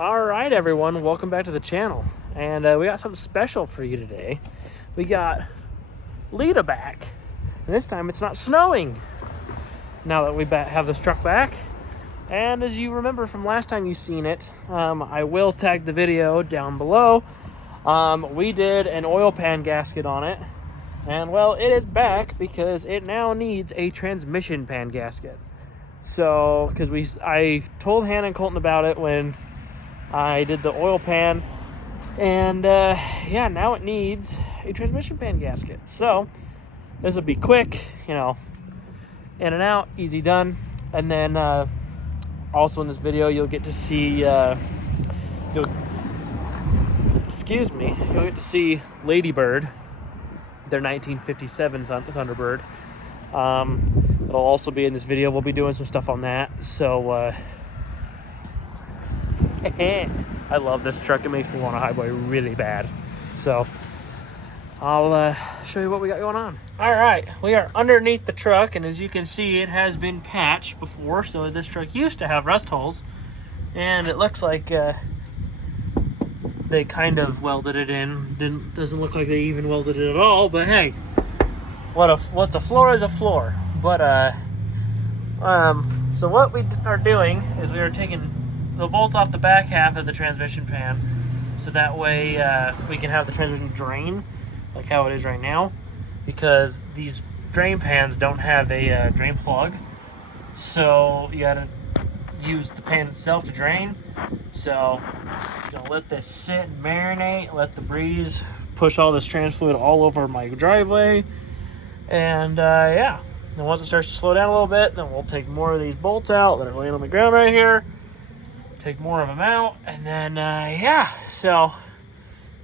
All right, everyone, welcome back to the channel. And we got something special for you today. We got Lita back, and this time it's not snowing. Now that we have this truck back, and as you remember from last time you've seen it, I will tag the video down below. We did an oil pan gasket on it, and well, it is back because it now needs a transmission pan gasket. So, because I told Hannah and Colton about it when I did the oil pan, and yeah, now it needs a transmission pan gasket. So this will be quick, in and out, easy done. And then also in this video, you'll get to see you'll get to see Ladybird, their 1957 Thunderbird. It'll also be in this video. We'll be doing some stuff on that. So I love this truck. It makes me want a highboy really bad. So I'll show you what we got going on. All right, we are underneath the truck, and as you can see, it has been patched before. So this truck used to have rust holes, and it looks like they kind of welded it in. Doesn't look like they even welded it at all. But hey, what's a floor is a floor. But so what we are doing is we are taking the bolts off the back half of the transmission pan, so that way we can have the transmission drain like how it is right now, because these drain pans don't have a drain plug, so you gotta use the pan itself to drain. So I'm gonna let this sit and marinate, let the breeze push all this trans fluid all over my driveway, and yeah, and once it starts to slow down a little bit, then we'll take more of these bolts out that are laying on the ground right here, take more of them out, and then yeah, so,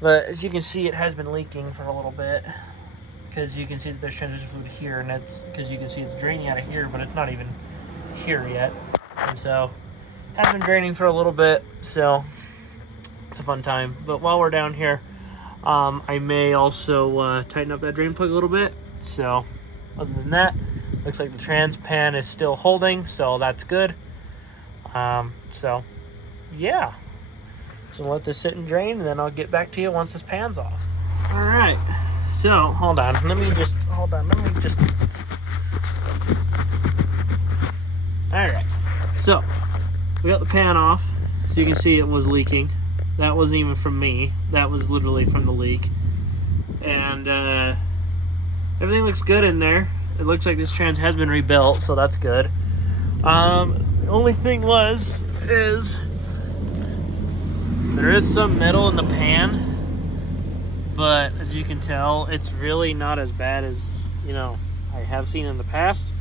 but as you can see, it has been leaking for a little bit, because you can see that there's transition fluid here, and that's because you can see it's draining out of here, but it's not even here yet. And so it has been draining for a little bit, so it's a fun time. But while we're down here, I may also tighten up that drain plug a little bit. So other than that, looks like the trans pan is still holding, so that's good. So yeah, so let this sit and drain, and then I'll get back to you once this pan's off. All right, so hold on, let me just all right, so we got the pan off, so you can see it was leaking. That wasn't even from me, that was literally from the leak. And everything looks good in there. It looks like this trans has been rebuilt, so that's good. The only thing is there is some metal in the pan, but as you can tell, it's really not as bad as I have seen in the past.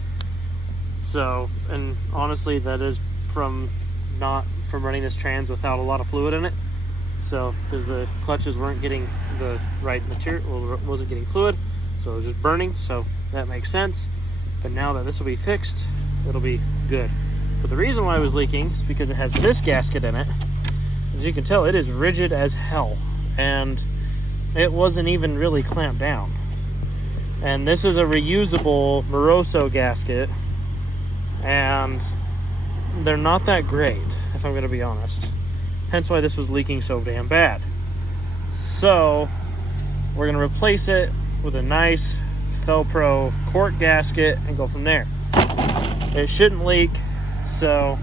So, and honestly, that is from running this trans without a lot of fluid in it. So, because the clutches weren't getting the right material, or wasn't getting fluid, so it was just burning. So that makes sense. But now that this will be fixed, it'll be good. But the reason why it was leaking is because it has this gasket in it. As you can tell, it is rigid as hell, and it wasn't even really clamped down. And this is a reusable Moroso gasket, and they're not that great, if I'm going to be honest. Hence why this was leaking so damn bad. So we're going to replace it with a nice Felpro quart gasket and go from there. It shouldn't leak, so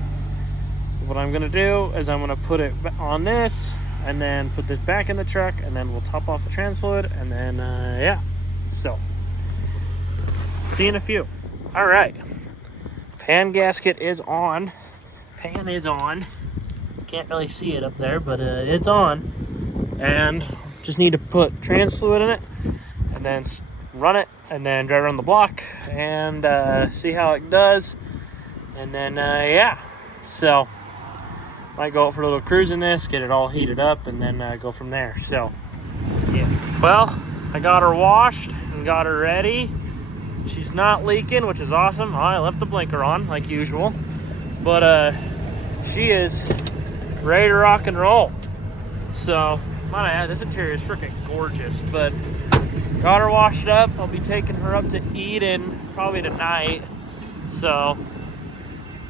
what I'm going to do is I'm going to put it on this, and then put this back in the truck, and then we'll top off the trans fluid, and then yeah, so see you in a few. All right, pan gasket is on. Pan is on. Can't really see it up there, but it's on. And just need to put trans fluid in it, and then run it, and then drive around the block and see how it does. And then yeah, so might go out for a little cruise in this, get it all heated up, and then go from there. So yeah, well, I got her washed and got her ready. She's not leaking, which is awesome. I left the blinker on like usual, but she is ready to rock and roll. So might I add, this interior is freaking gorgeous. But got her washed up. I'll be taking her up to Eden probably tonight. So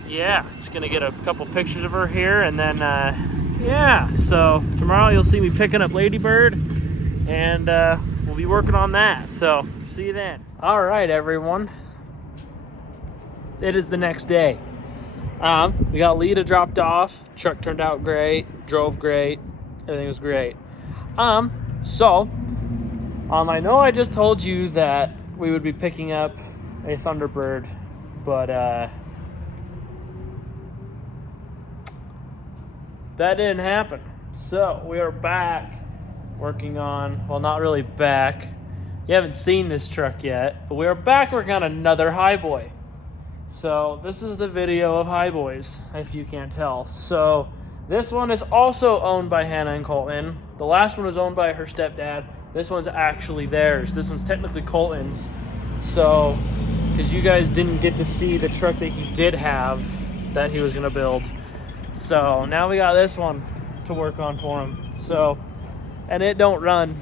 yeah, just gonna get a couple pictures of her here, and then yeah, so tomorrow you'll see me picking up Ladybird, and we'll be working on that. So see you then. All right, everyone. It is the next day. We got Lita dropped off. Truck turned out great. Drove great. Everything was great. So I know I just told you that we would be picking up a Thunderbird, but that didn't happen. So we are back working on, well, not really back. You haven't seen this truck yet, but we are back working on another Highboy. So this is the video of Highboys, if you can't tell. So this one is also owned by Hannah and Colton. The last one was owned by her stepdad. This one's actually theirs. This one's technically Colton's. So, because you guys didn't get to see the truck that he did have that he was gonna build. So now we got this one to work on for him. So, and it don't run.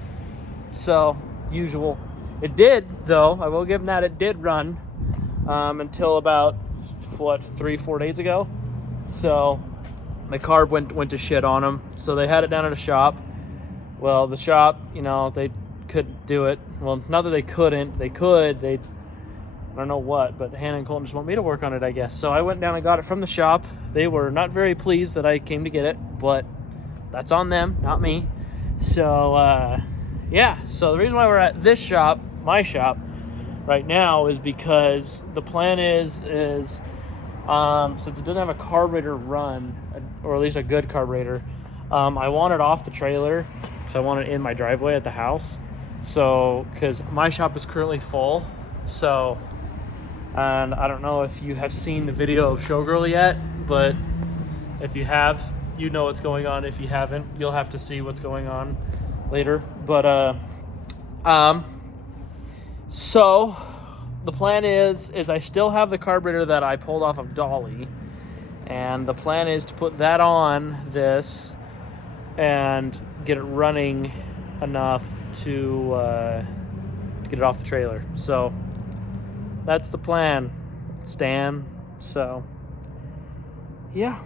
So, usual. It did, though. I will give him that. It did run until about, what, 3-4 days ago. So, the carb went to shit on him. So they had it down at a shop. Well, the shop, you know, they couldn't do it. Well, not that they couldn't. They could. I don't know what, but Hannah and Colton just want me to work on it, I guess. So I went down and got it from the shop. They were not very pleased that I came to get it, but that's on them, not me. So, yeah. So the reason why we're at this shop, my shop, right now is because the plan is since it doesn't have a carburetor run, or at least a good carburetor, I want it off the trailer. So I want it in my driveway at the house. So, because my shop is currently full. So, and I don't know if you have seen the video of Showgirl yet, but if you have, you know what's going on. If you haven't, you'll have to see what's going on later. But, so the plan is I still have the carburetor that I pulled off of Dolly. And the plan is to put that on this and get it running enough to get it off the trailer. So that's the plan, Stan. So yeah.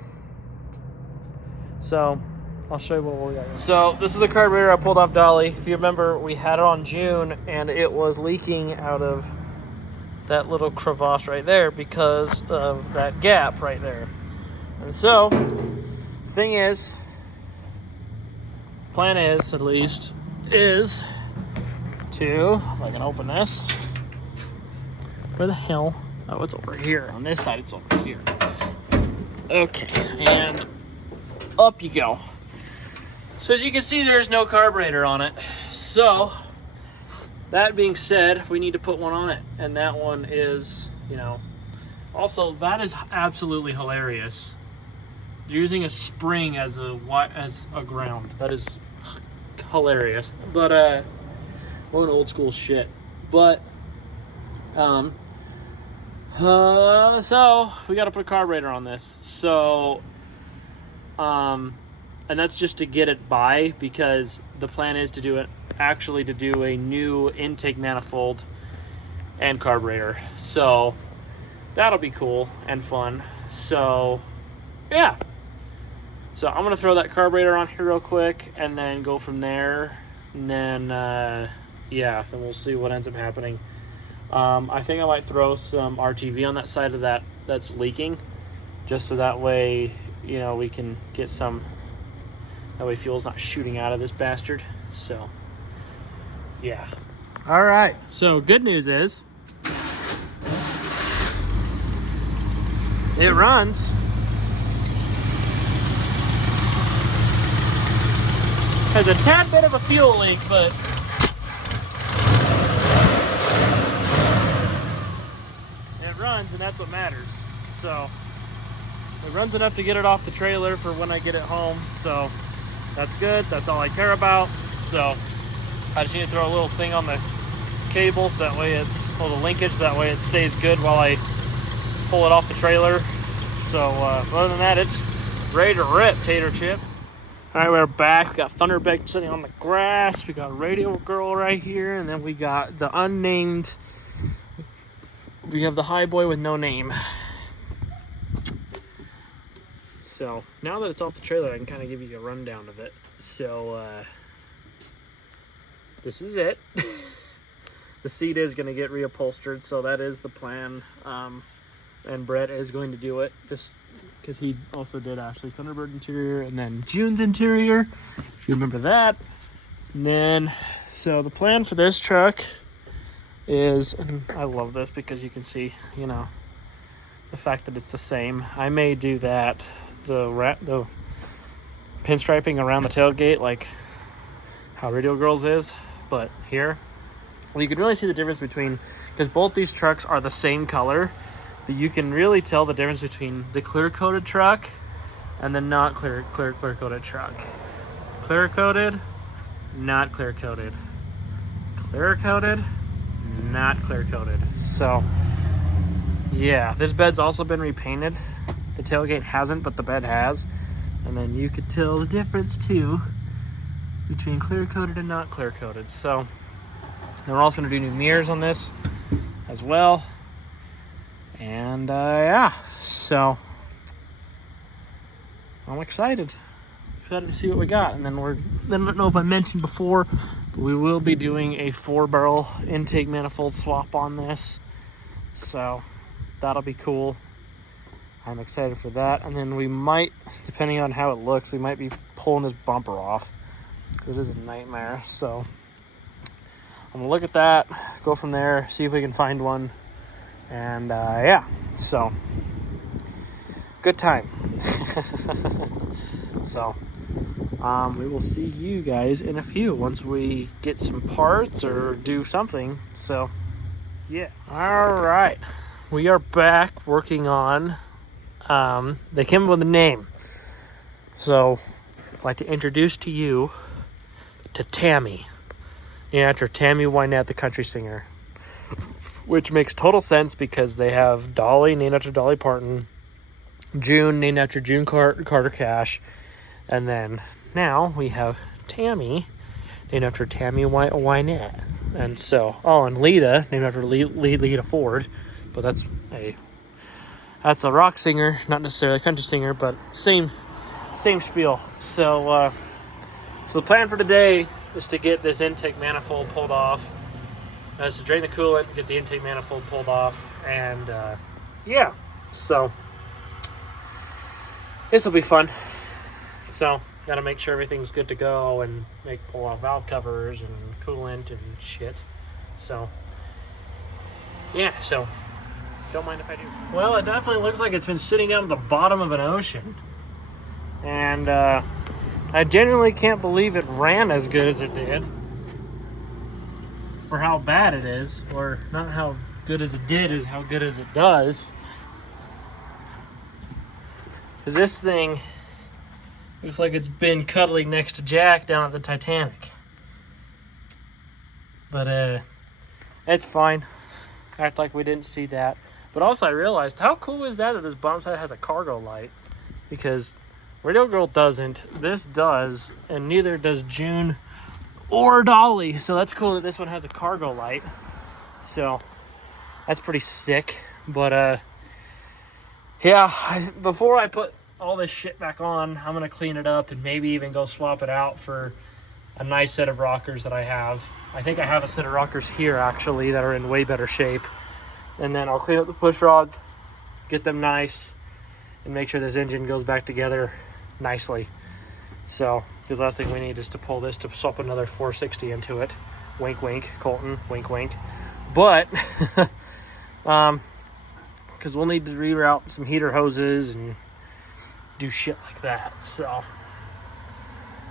So I'll show you what we got. So this is the carburetor I pulled off Dolly. If you remember, we had it on June and it was leaking out of that little crevasse right there because of that gap right there. And so the thing is, plan is, at least, is to, if I can open this, where the hell, oh, it's over here, on this side it's over here. Okay, and up you go. So as you can see, there's no carburetor on it. So, that being said, we need to put one on it, and that one is, you know, also, that is absolutely hilarious. You're using a spring as a ground. That is hilarious. But what an old school shit. But so we got to put a carburetor on this. So and that's just to get it by, because the plan is to do it to do a new intake manifold and carburetor. So that'll be cool and fun. So yeah. So I'm going to throw that carburetor on here real quick and then go from there. And then, yeah, then we'll see what ends up happening. I think I might throw some RTV on that side of that's leaking. Just so that way, you know, we can get some, that way fuel's not shooting out of this bastard. So, yeah. All right. So good news is, it runs. Has a tad bit of a fuel leak, but it runs, and that's what matters. So it runs enough to get it off the trailer for when I get it home. So that's good. That's all I care about. So I just need to throw a little thing on the cable so that way it's, well, the linkage, that way it stays good while I pull it off the trailer. So other than that, it's ready to rip, Tater Chip. All right, we're back. We got Thunderbird sitting on the grass. We got Radio Girl right here, and then we got the unnamed. We have the Highboy with no name. So now that it's off the trailer, I can kind of give you a rundown of it. So this is it. The seat is going to get reupholstered, so that is the plan. And Brett is going to do it, just because he also did Ashley's Thunderbird interior and then June's interior, if you remember that. And then, so the plan for this truck is, and I love this because you can see, you know, the fact that it's the same. I may do that, the pinstriping around the tailgate, like how Radio Girls is, but here, well, you can really see the difference between, because both these trucks are the same color, but you can really tell the difference between the clear-coated truck and the not clear-coated truck. Clear-coated, not clear-coated. Clear-coated, not clear-coated. So, yeah, this bed's also been repainted. The tailgate hasn't, but the bed has. And then you could tell the difference, too, between clear-coated and not clear-coated. So, then we're also going to do new mirrors on this as well. And yeah, so I'm excited to see what we got. And then I don't know if I mentioned before, but we will be doing a 4-barrel intake manifold swap on this, so that'll be cool. I'm excited for that. And then we might, depending on how it looks, we might be pulling this bumper off. It is a nightmare, so I'm gonna look at that, go from there, see if we can find one. And yeah, so good time. So we will see you guys in a few once we get some parts or do something. So yeah, all right, we are back working on they came up with a name, so I'd like to introduce to you to Tammy, after Tammy Wynette, the country singer. Which makes total sense because they have Dolly, named after Dolly Parton, June, named after June Carter Cash, and then now we have Tammy, named after Tammy Wynette. And so, and Lita, named after Lita Ford, but that's a rock singer, not necessarily a country singer, but same spiel. So, so the plan for today is to get this intake manifold pulled off. Is to drain the coolant, get the intake manifold pulled off, and yeah, so this will be fun. So got to make sure everything's good to go and pull off valve covers and coolant and shit. So yeah, so don't mind if I do. Well, it definitely looks like it's been sitting down at the bottom of an ocean, and I genuinely can't believe it ran as good as it did. For how bad it is, or not how good as it did, is how good as it does. Because this thing looks like it's been cuddling next to Jack down at the Titanic. But it's fine. Act like we didn't see that. But also I realized, how cool is that this bottom side has a cargo light? Because Radio Girl doesn't, this does, and neither does June or Dolly. So that's cool that this one has a cargo light. So that's pretty sick. But yeah, before I put all this shit back on, I'm gonna clean it up and maybe even go swap it out for a nice set of rockers that I have. I think I have a set of rockers here actually that are in way better shape. And then I'll clean up the push rod, get them nice, and make sure this engine goes back together nicely. So, because last thing we need is to pull this to swap another 460 into it. Wink, wink, Colton. Wink, wink. But, because we'll need to reroute some heater hoses and do shit like that. So,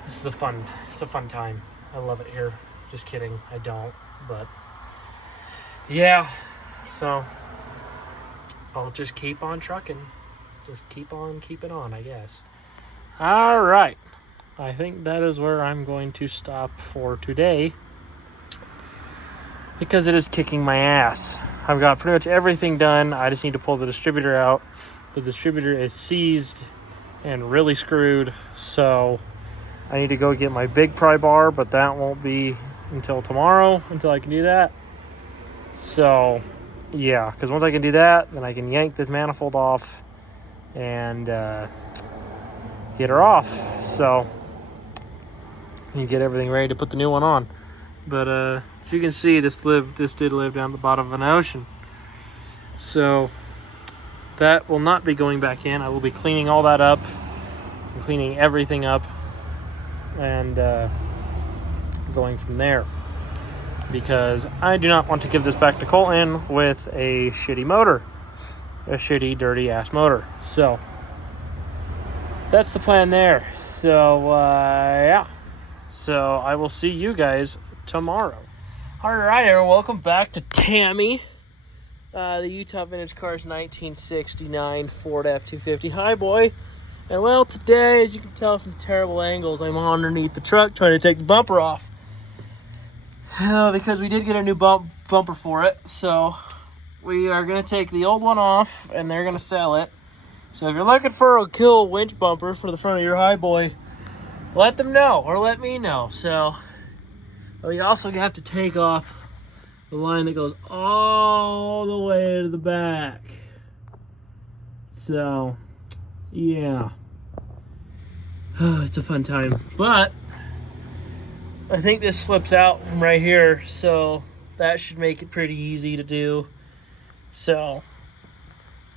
this is a fun time. I love it here. Just kidding, I don't. But, yeah. So, I'll just keep on trucking. Just keep on keeping on, I guess. All right. I think that is where I'm going to stop for today, because it is kicking my ass. I've got pretty much everything done. I just need to pull the distributor out. The distributor is seized and really screwed, so I need to go get my big pry bar, but that won't be until tomorrow until I can do that. So yeah, because once I can do that, then I can yank this manifold off and get her off. So you get everything ready to put the new one on. But as you can see, this did live down the bottom of an ocean. So that will not be going back in. I will be cleaning all that up, cleaning everything up, and going from there. Because I do not want to give this back to Colton with a shitty motor. A shitty, dirty ass motor. So that's the plan there. So yeah. So I will see you guys tomorrow. Alright, everyone, welcome back to Tammy. The Utah Vintage Cars 1969 Ford F-250 Highboy. And well, today, as you can tell from terrible angles, I'm underneath the truck trying to take the bumper off. Because we did get a new bumper for it. So we are going to take the old one off and they're going to sell it. So if you're looking for a cool winch bumper for the front of your Highboy, let them know or let me know. So we also have to take off the line that goes all the way to the back. So yeah, it's a fun time. But I think this slips out from right here, so that should make it pretty easy to do. So,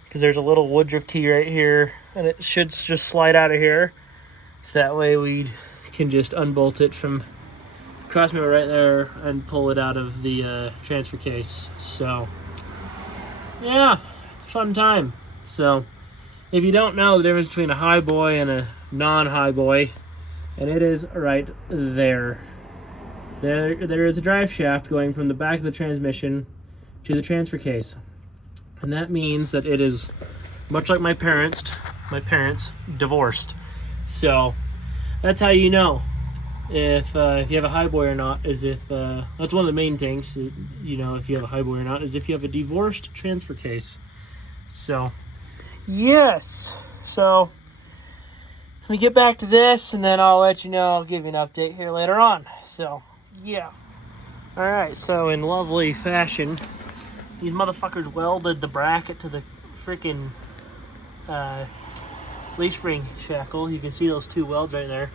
because there's a little Woodruff key right here, and it should just slide out of here. So that way we can just unbolt it from the cross member right there and pull it out of the transfer case. So, yeah, it's a fun time. So, if you don't know the difference between a Highboy and a non-Highboy, and it is right there. There is a drive shaft going from the back of the transmission to the transfer case. And that means that it is much like my parents divorced. So that's how you know if you have a Highboy or not, is if that's one of the main things, you know, if you have a Highboy or not, is if you have a divorced transfer case. So yes, so let me get back to this and then I'll let you know. I'll give you an update here later on. So yeah. Alright, so in lovely fashion, these motherfuckers welded the bracket to the freaking leaf spring shackle. You can see those two welds right there.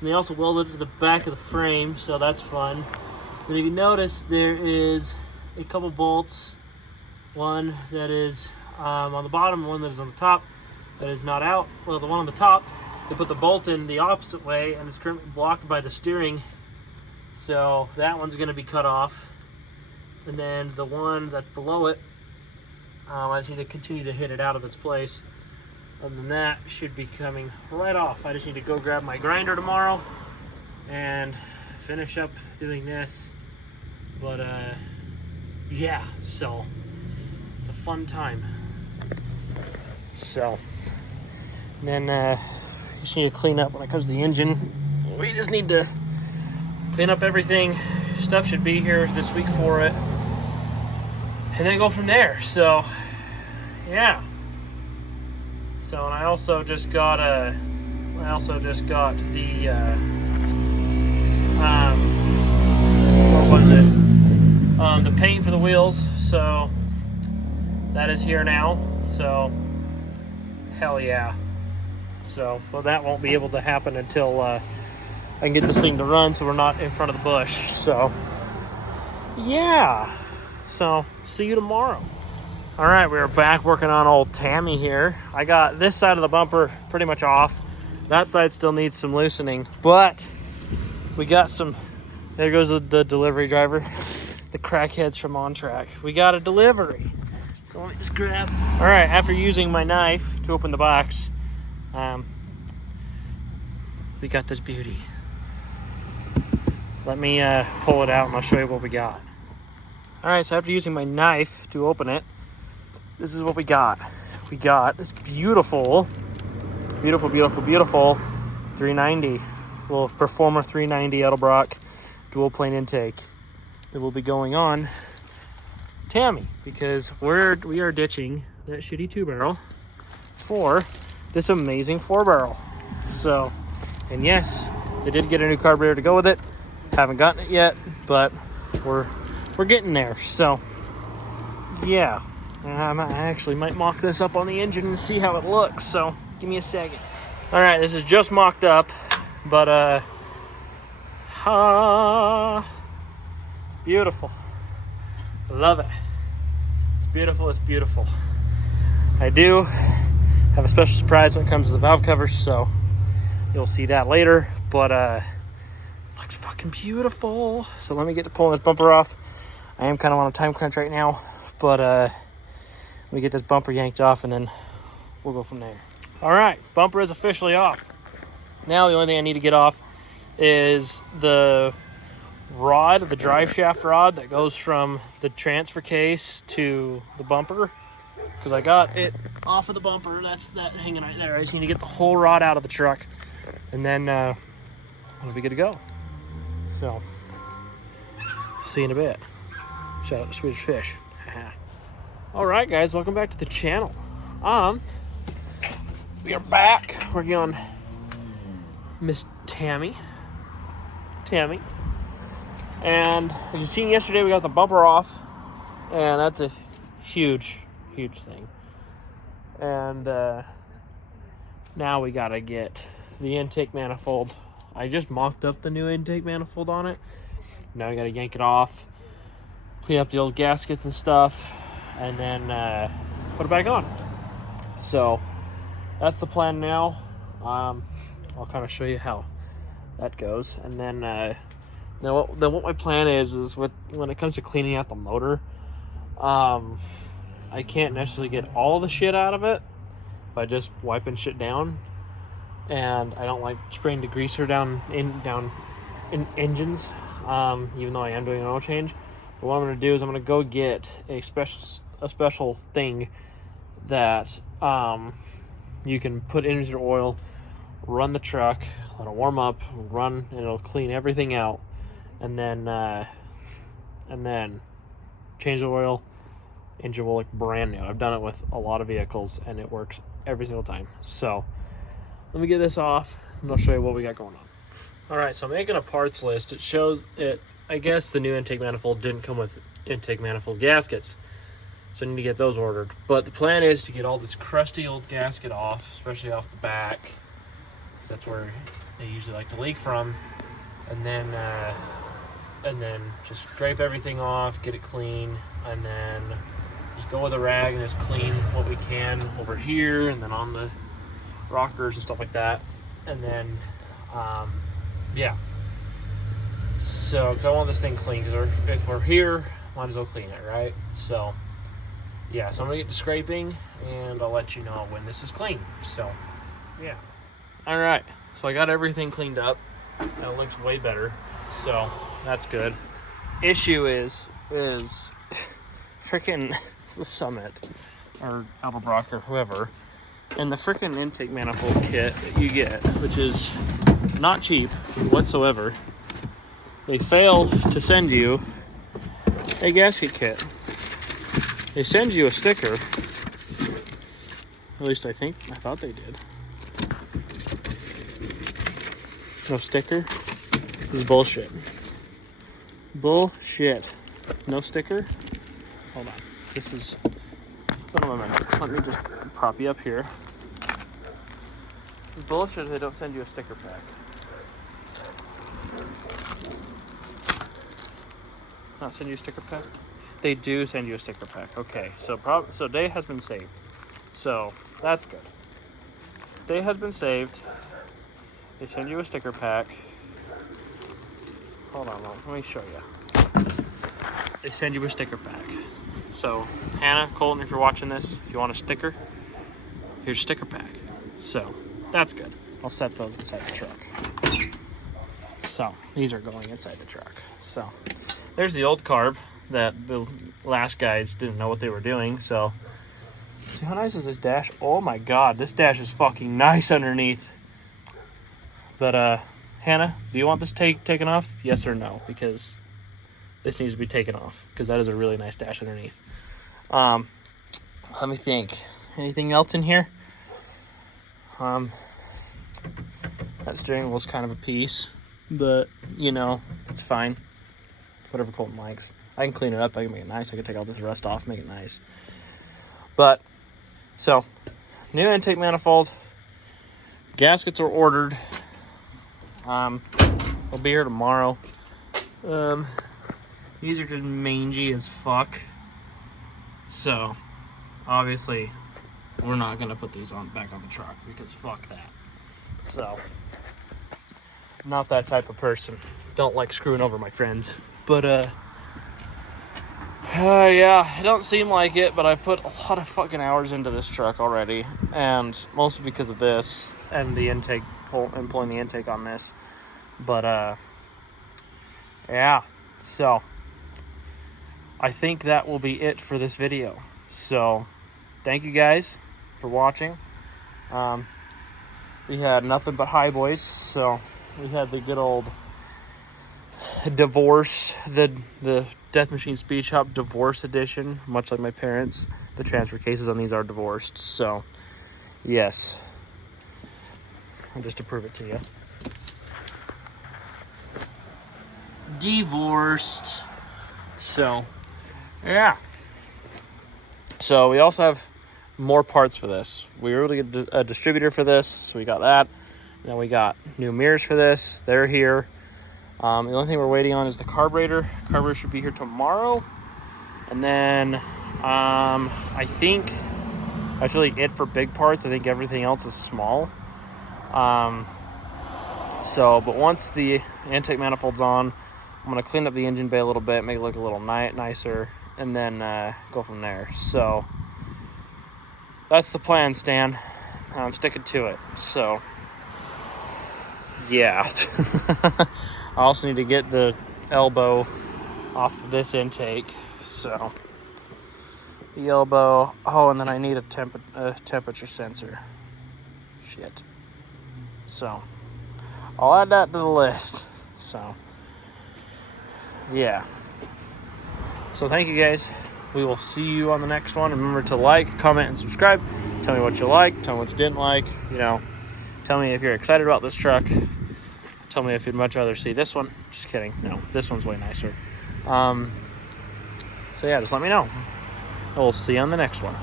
And they also welded it to the back of the frame, so that's fun. And if you notice, there is a couple bolts. One that is on the bottom, and one that is on the top that is not out. Well, the one on the top, they put the bolt in the opposite way, and it's currently blocked by the steering. So that one's going to be cut off. And then the one that's below it, I just need to continue to hit it out of its place. Other than that, should be coming right off. I just need to go grab my grinder tomorrow and finish up doing this. But yeah, so it's a fun time. So then just need to clean up when it comes to the engine. We just need to clean up everything. Stuff should be here this week for it, and then go from there. So yeah. So, and I also just got the what was it? The paint for the wheels. So that is here now. So hell yeah. So, well, that won't be able to happen until I can get this thing to run, so we're not in front of the bush. So yeah. So see you tomorrow. All right, we're back working on old Tammy here. I got this side of the bumper pretty much off. That side still needs some loosening, but we got some. There goes the delivery driver, the crackheads from On Track. We got a delivery. So let me just grab. All right, after using my knife to open the box, we got this beauty. Let me pull it out and I'll show you what we got. All right, so after using my knife to open it, this is what we got. We got this beautiful 390. Little Performer 390 Edelbrock dual plane intake. It will be going on Tammy because we are ditching that shitty 2-barrel for this amazing 4-barrel. So, and yes, they did get a new carburetor to go with it. Haven't gotten it yet, but we're getting there. So yeah. I actually might mock this up on the engine and see how it looks, so give me a second. All right, this is just mocked up, but it's beautiful. I love it. It's beautiful. It's beautiful. I do have a special surprise when it comes to the valve covers, so you'll see that later. But looks fucking beautiful. So let me get to pulling this bumper off. I am kind of on a time crunch right now, but let me get this bumper yanked off, and then we'll go from there. All right, bumper is officially off. Now the only thing I need to get off is the rod, the drive shaft rod that goes from the transfer case to the bumper, because I got it off of the bumper. That's that hanging right there. I just need to get the whole rod out of the truck, and then it'll be good to go. So, see you in a bit. Shout out to Swedish Fish. All right, guys, welcome back to the channel. We are back working on Miss Tammy. And as you seen yesterday, we got the bumper off, and that's a huge thing. And now we gotta get the intake manifold. I just mocked up the new intake manifold on it. Now we gotta yank it off, clean up the old gaskets and stuff, and then put it back on. So that's the plan now. I'll kind of show you how that goes, and then what my plan is when it comes to cleaning out the motor, I can't necessarily get all the shit out of it by just wiping shit down, and I don't like spraying degreaser down in engines, even though I am doing an oil change. But what I'm going to do is I'm going to go get a special thing that you can put into your oil, run the truck, let it warm up, run, and it'll clean everything out, and then change the oil. Engine will look brand new. I've done it with a lot of vehicles, and it works every single time. So let me get this off, and I'll show you what we got going on. All right, so I'm making a parts list. It shows it. I guess the new intake manifold didn't come with intake manifold gaskets, so I need to get those ordered. But the plan is to get all this crusty old gasket off, especially off the back. That's where they usually like to leak from, and then just scrape everything off, get it clean, and then just go with a rag and just clean what we can over here, and then on the rockers and stuff like that, and then yeah. So, because I want this thing clean, because if we're here, might as well clean it, right? So, yeah, so I'm going to get to scraping, and I'll let you know when this is clean. So, yeah. All right, so I got everything cleaned up, and it looks way better, so that's good. Issue is freaking the Summit, or Edelbrock, or whoever, and the freaking intake manifold kit that you get, which is not cheap whatsoever. They fail to send you a gasket kit. They send you a sticker. At least I thought they did. No sticker? This is bullshit. Bullshit. No sticker? Hold on. This is... Hold on a minute. Let me just prop you up here. It's bullshit they don't send you a sticker pack. Not send you a sticker pack? They do send you a sticker pack. Okay, so day has been saved. So that's good. Day has been saved. They send you a sticker pack. Hold on, let me show you. They send you a sticker pack. So Hannah, Colton, if you're watching this, if you want a sticker, here's a sticker pack. So that's good. I'll set those inside the truck. So these are going inside the truck. So there's the old carb that the last guys didn't know what they were doing. So see how nice is this dash? Oh my god, this dash is fucking nice underneath. But Hannah, do you want this taken off? Yes or no? Because this needs to be taken off, because that is a really nice dash underneath. Let me think. Anything else in here? That steering wheel's kind of a piece, but you know, it's fine. Whatever Colton likes. I can clean it up, I can make it nice. I can take all this rust off, make it nice. But so new intake manifold, gaskets are ordered. They'll be here tomorrow. These are just mangy as fuck. So, obviously, we're not gonna put these back on the truck because fuck that. So, not that type of person. Don't like screwing over my friends. But yeah, it don't seem like it, but I've put a lot of fucking hours into this truck already, and mostly because of this and the intake, employing the intake on this. But yeah, so I think that will be it for this video. So thank you guys for watching. We had nothing but high boys, so we had the good old divorce, the Death Machine Speed Shop divorce edition, much like my parents. The transfer cases on these are divorced, so yes, and just to prove it to you, divorced. So yeah, so we also have more parts for this. We were able to get a distributor for this, so we got that. And then we got new mirrors for this. They're here. The only thing we're waiting on is the carburetor. Carburetor should be here tomorrow. And then I think that's really it for big parts. I think everything else is small. But once the intake manifold's on, I'm going to clean up the engine bay a little bit, make it look a little nicer, and then go from there. So that's the plan, Stan. I'm sticking to it. So yeah. I also need to get the elbow off of this intake. So the elbow. Oh, and then I need a temperature sensor. Shit. So I'll add that to the list. So yeah. So thank you guys. We will see you on the next one. Remember to like, comment, and subscribe. Tell me what you liked. Tell me what you didn't like. You know, tell me if you're excited about this truck. Tell me if you'd much rather see this one. Just kidding. No, this one's way nicer. So yeah, just let me know. And we'll see you on the next one.